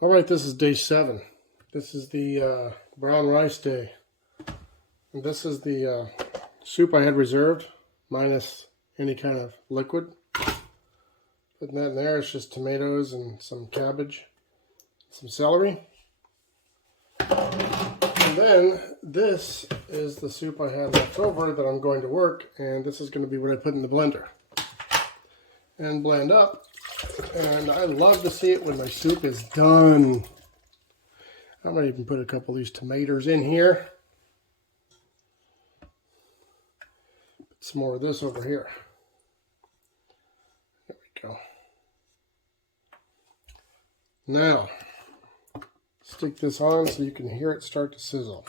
All right, this is day 7. This is the brown rice day. And this is the soup I had reserved, minus any kind of liquid. Putting that in there, it's just tomatoes and some cabbage, some celery. And then this is the soup I had left over that I'm going to work, and this is going to be what I put in the blender and blend up. And I love to see it when my soup is done. I might even put a couple of these tomatoes in here. Put some more of this over here. There we go. Now, stick this on so you can hear it start to sizzle.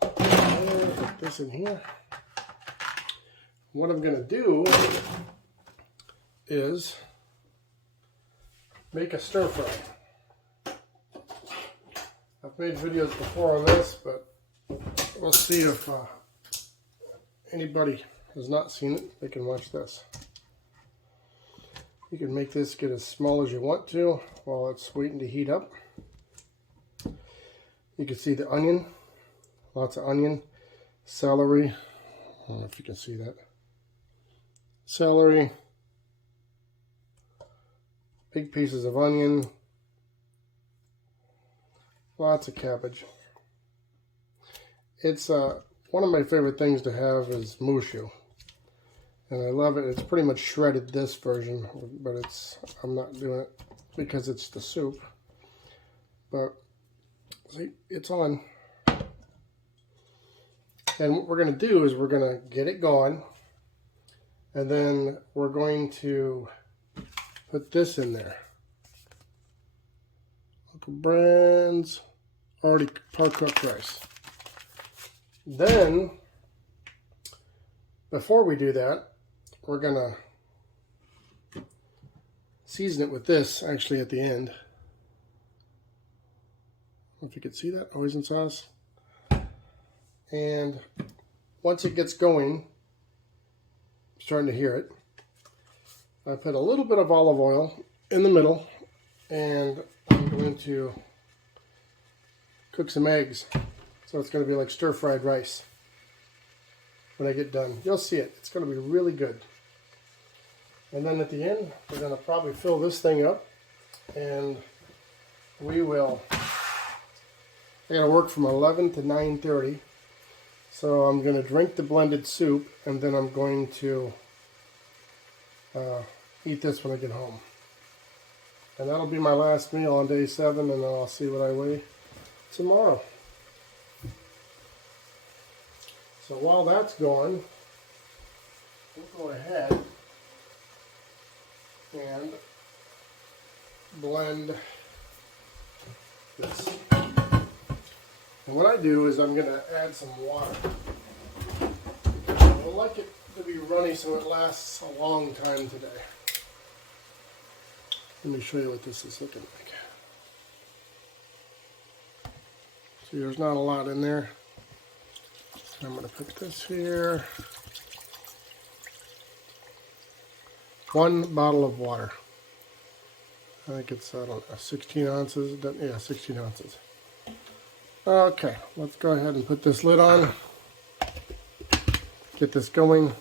Put this in here. What I'm going to do is make a stir fry. I've made videos before on this, but we'll see if anybody has not seen it. They can watch this. You can make this get as small as you want to while it's waiting to heat up. You can see the onion, lots of onion, celery. I don't know if you can see that. Celery, big pieces of onion, lots of cabbage. It's one of my favorite things to have is mushu, and I love it. It's pretty much shredded, this version, but I'm not doing it because it's the soup. But see, it's on, and what we're going to do is we're going to get it going. And then we're going to put this in there. Uncle Brand's already par-cooked rice. Then, before we do that, we're going to season it with this, actually, at the end. I don't know if you can see that, hoisin sauce. And once it gets going, starting to hear it, I put a little bit of olive oil in the middle, and I'm going to cook some eggs. So it's going to be like stir-fried rice when I get done. You'll see it. It's going to be really good. And then at the end, we're going to probably fill this thing up, and we will. I got to work from 11 to 9:30. So I'm going to drink the blended soup, and then I'm going to eat this when I get home. And that'll be my last meal on day 7, and then I'll see what I weigh tomorrow. So while that's going, we'll go ahead and blend this. And what I do is I'm going to add some water. I like it to be runny so it lasts a long time today. Let me show you what this is looking like. See, there's not a lot in there. I'm going to put this here. 1 bottle of water. I think it's, I don't know, 16 ounces. Yeah, 16 ounces. Okay, let's go ahead and put this lid on. Get this going.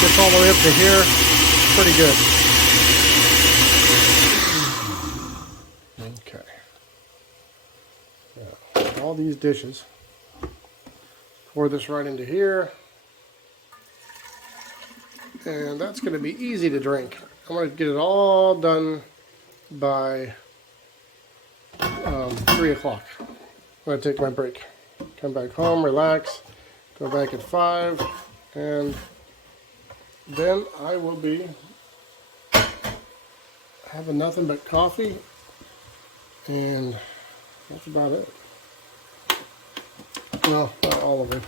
Gets all the way up to here. Pretty good. Okay. Now, all these dishes. Pour this right into here. And that's going to be easy to drink. I'm going to get it all done by 3 o'clock. I'm going to take my break. Come back home, relax, go back at 5, and then I will be having nothing but coffee, and that's about it. No, not all of it.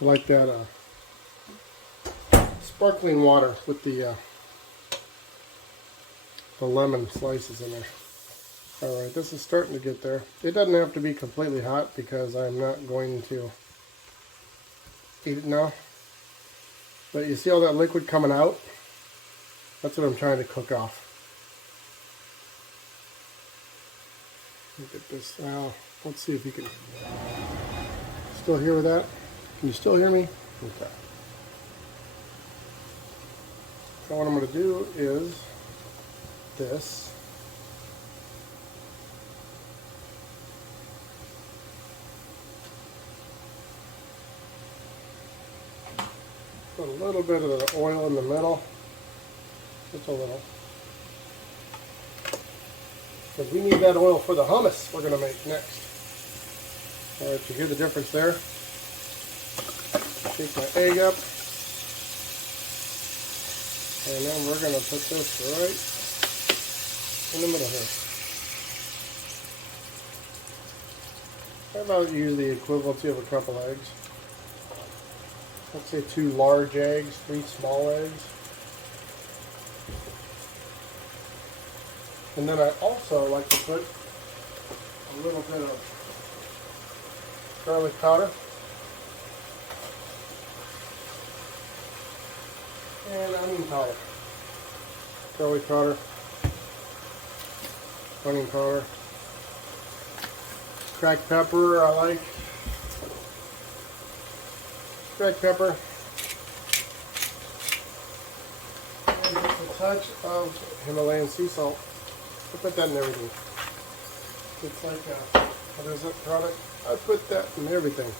I like that sparkling water with the the lemon slices in there. Alright, this is starting to get there. It doesn't have to be completely hot because I'm not going to eat it now. But you see all that liquid coming out? That's what I'm trying to cook off. Look at this now. Let's see if you can still hear that. Can you still hear me? Okay. So what I'm going to do is this. Put a little bit of the oil in the middle. Just a little. Because we need that oil for the hummus we're going to make next. Alright, you hear the difference there? Take my egg up. And then we're going to put this right in the middle here. How about use the equivalency of a couple eggs? Let's say 2 large eggs, 3 small eggs. And then I also like to put a little bit of garlic powder and onion powder. Garlic powder, onion powder, cracked pepper I like. Cracked pepper. And just a touch of Himalayan sea salt. I put that in everything. It's like what is that product? I put that in everything.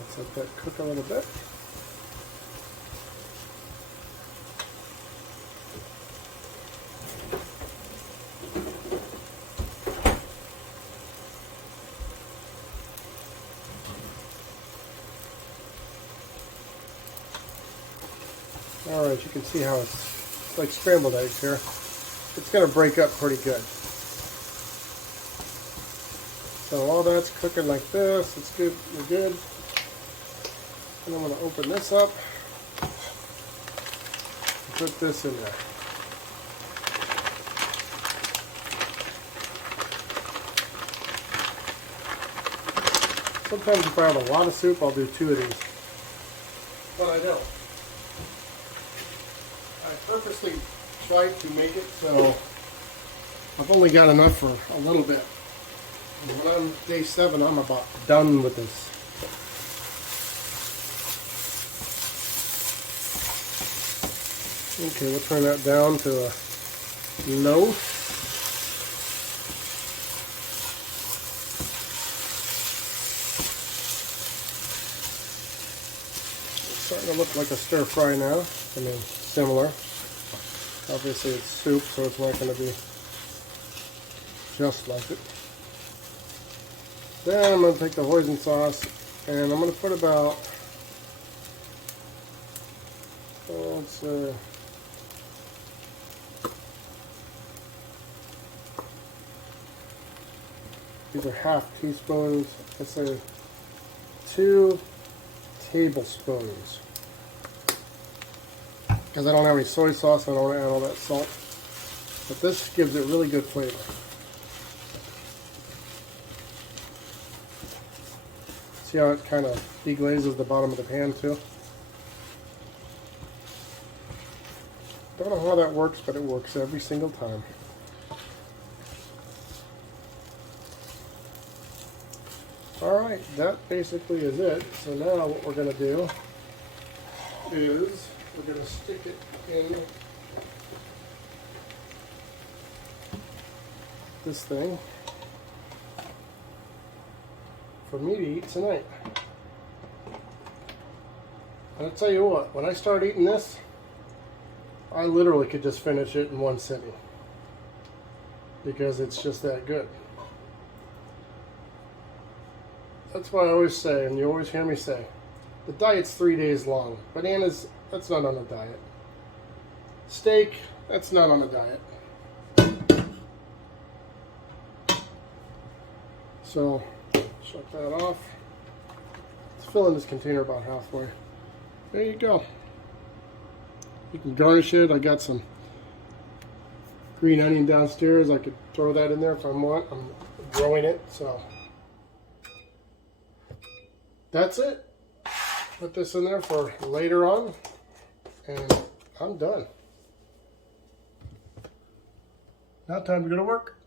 Let's let that cook a little bit. Alright, you can see how it's like scrambled eggs here. It's going to break up pretty good. So while that's cooking like this, it's good, we're good. And I'm going to open this up and put this in there. Sometimes if I have a lot of soup, I'll do 2 of these. But I don't. I purposely tried to make it so I've only got enough for a little bit. And when I'm day 7, I'm about done with this. Okay, we'll turn that down to a low. It's starting to look like a stir fry now. I mean, similar. Obviously it's soup, so it's not going to be just like it. Then I'm going to take the hoisin sauce and I'm going to put about, let's these are half teaspoons. Let's say 2 tablespoons. Because I don't have any soy sauce, I don't want to add all that salt. But this gives it really good flavor. See how it kind of deglazes the bottom of the pan too? Don't know how that works, but it works every single time. Alright, that basically is it. So now what we're going to do is we're going to stick it in this thing for me to eat tonight. And I'll tell you what, when I start eating this, I literally could just finish it in one sitting because it's just that good. That's why I always say, and you always hear me say, the diet's 3 days long. Bananas, that's not on a diet. Steak, that's not on a diet. So shut that off. Let's fill in this container about halfway. There you go. You can garnish it. I got some green onion downstairs. I could throw that in there if I want. I'm growing it, so that's it. Put this in there for later on, and I'm done. Now time to go to work.